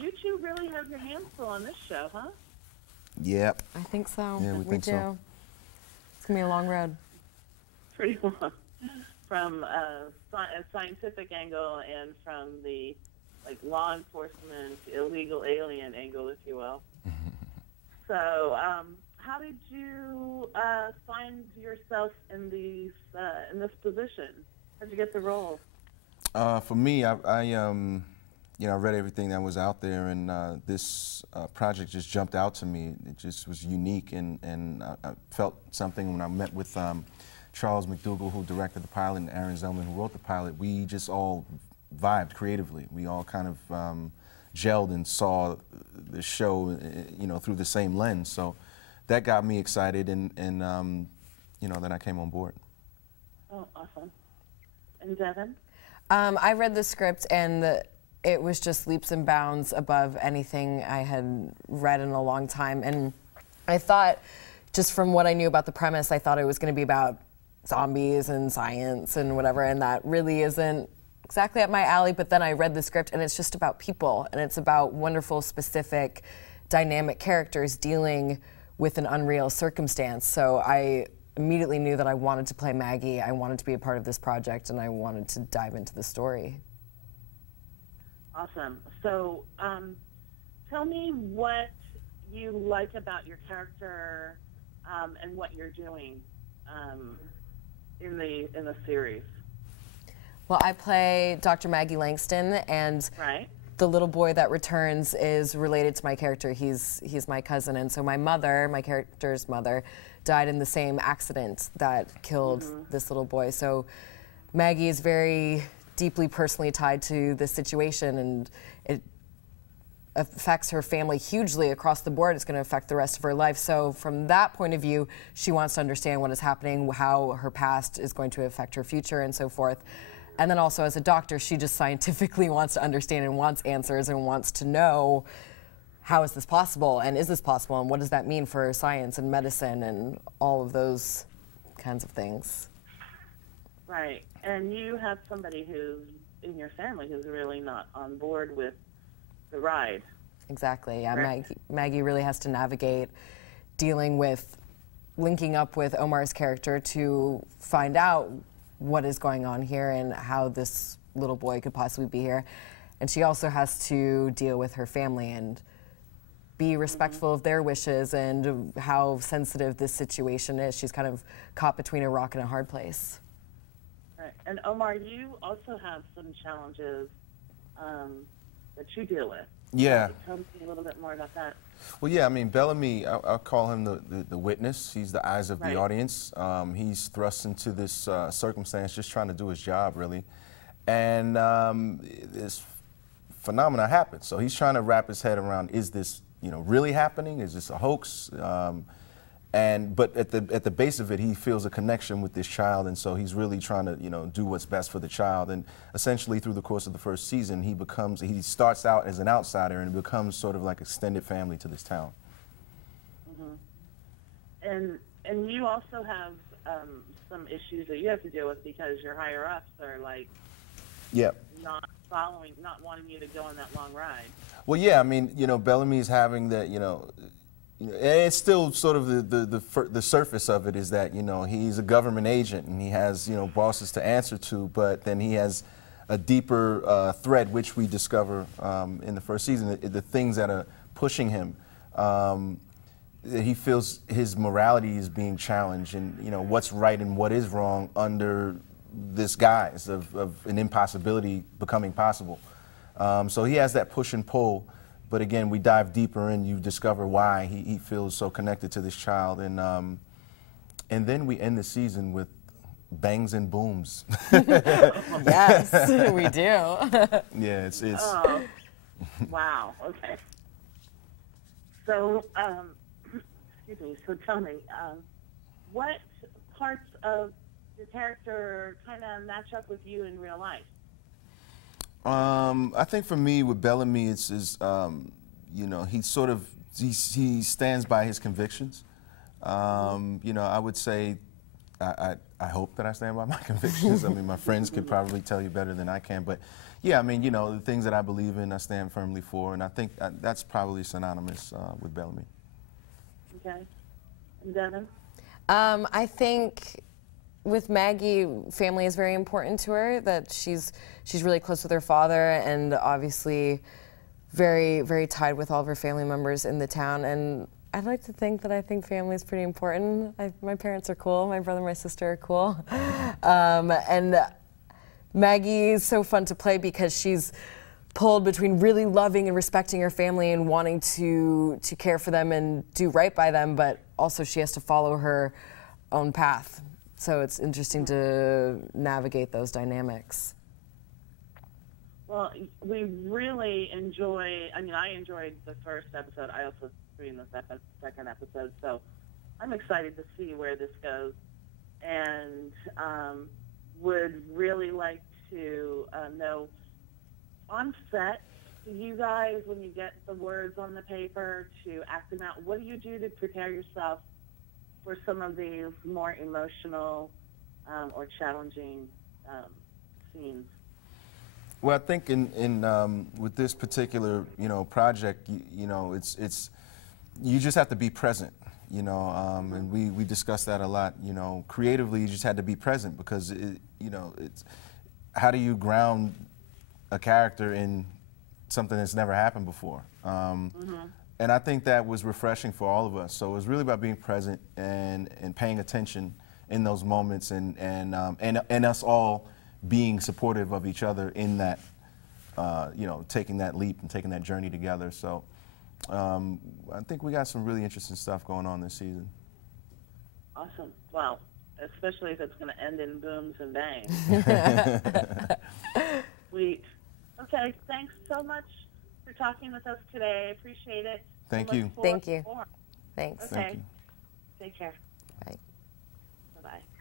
you two really have your hands full on this show, huh? Yep. I think so. Yeah, we think do. so. It's going to be a long road. Pretty long. From a scientific angle and from the law enforcement, illegal alien angle, if you will. So, how did you find yourself in this position? How did you get the role? For me, I read everything that was out there, and this project just jumped out to me. It just was unique, and I felt something when I met with Charles McDougall, who directed the pilot, and Aaron Zellman, who wrote the pilot. We just all vibed creatively. We all kind of gelled and saw the show, through the same lens. So that got me excited, and then I came on board. Oh, awesome. And Devin? I read the script, and it was just leaps and bounds above anything I had read in a long time. And I thought, just from what I knew about the premise, I thought it was going to be about zombies and science and whatever, and that really isn't exactly up my alley. But then I read the script, and it's just about people, and it's about wonderful, specific, dynamic characters dealing with an unreal circumstance. So I immediately knew that I wanted to play Maggie, I wanted to be a part of this project, and I wanted to dive into the story. Awesome. So tell me what you like about your character and what you're doing in the series. Well, I play Dr. Maggie Langston, and the little boy that returns is related to my character. He's my cousin, and so my mother, my character's mother, died in the same accident that killed this little boy. So Maggie is very deeply personally tied to this situation, and it affects her family hugely across the board. It's going to affect the rest of her life. So from that point of view, she wants to understand what is happening, how her past is going to affect her future, and so forth. And then also as a doctor, she just scientifically wants to understand and wants answers and wants to know, how is this possible, and is this possible, and what does that mean for science and medicine and all of those kinds of things. Right. And you have somebody who's in your family who's really not on board with the ride. Exactly. Yeah, Maggie really has to navigate dealing with linking up with Omar's character to find out what is going on here and how this little boy could possibly be here. And she also has to deal with her family and be respectful of their wishes and how sensitive this situation is. She's kind of caught between a rock and a hard place. Right. And Omar, you also have some challenges that you deal with. Yeah. Tell me a little bit more about that. Well, yeah, I mean, Bellamy, I'll call him the witness. He's the eyes of the audience. He's thrust into this circumstance just trying to do his job, really. And this phenomena happens. So he's trying to wrap his head around, is this, really happening? Is this a hoax? But at the base of it, he feels a connection with this child, and so he's really trying to, do what's best for the child. And essentially, through the course of the first season, he starts out as an outsider and becomes sort of like extended family to this town. And you also have some issues that you have to deal with because your higher ups are not wanting you to go on that long ride. Well, yeah, I mean, Bellamy's having that, it's still sort of the surface of it is that, he's a government agent and he has, bosses to answer to, but then he has a deeper thread, which we discover in the first season, the things that are pushing him. He feels his morality is being challenged and, what's right and what is wrong under this guise of an impossibility becoming possible. So he has that push and pull. But again, we dive deeper and you discover why he feels so connected to this child. And then we end the season with bangs and booms. Yes, we do. Yeah, it's... Oh, wow, okay. So, excuse me, so tell me, what parts of your character kind of match up with you in real life? I think for me with Bellamy, it's he stands by his convictions. I would say I hope that I stand by my convictions. I mean, my friends could probably tell you better than I can, but yeah, I mean, you know, the things that I believe in, I stand firmly for, and I think that's probably synonymous with Bellamy. Okay. And Devin? I think with Maggie, family is very important to her, that she's really close with her father and obviously very, very tied with all of her family members in the town. And I'd like to think that I think family is pretty important. My parents are cool. My brother and my sister are cool. And Maggie is so fun to play because she's pulled between really loving and respecting her family and wanting to care for them and do right by them, but also she has to follow her own path. So it's interesting to navigate those dynamics. Well, we really enjoy, I mean, I enjoyed the first episode. I also screened the second episode, so I'm excited to see where this goes. And would really like to know, on set, do you guys, when you get the words on the paper to act them out, what do you do to prepare yourself for some of these more emotional or challenging scenes? Well, I think in with this particular, you know, project, you know, it's you just have to be present, you know, and we discussed that a lot. You know, creatively, you just had to be present because you know, it's how do you ground a character in something that's never happened before? And I think that was refreshing for all of us. So it was really about being present and paying attention in those moments, and us all being supportive of each other in that, you know, taking that leap and taking that journey together. So I think we got some really interesting stuff going on this season. Awesome. Well, especially if it's going to end in booms and bangs. Sweet. Okay, thanks so much for talking with us today. I appreciate it. Thank you. Thank you. Thanks. Okay. Thank you. Take care. Bye. Bye-bye.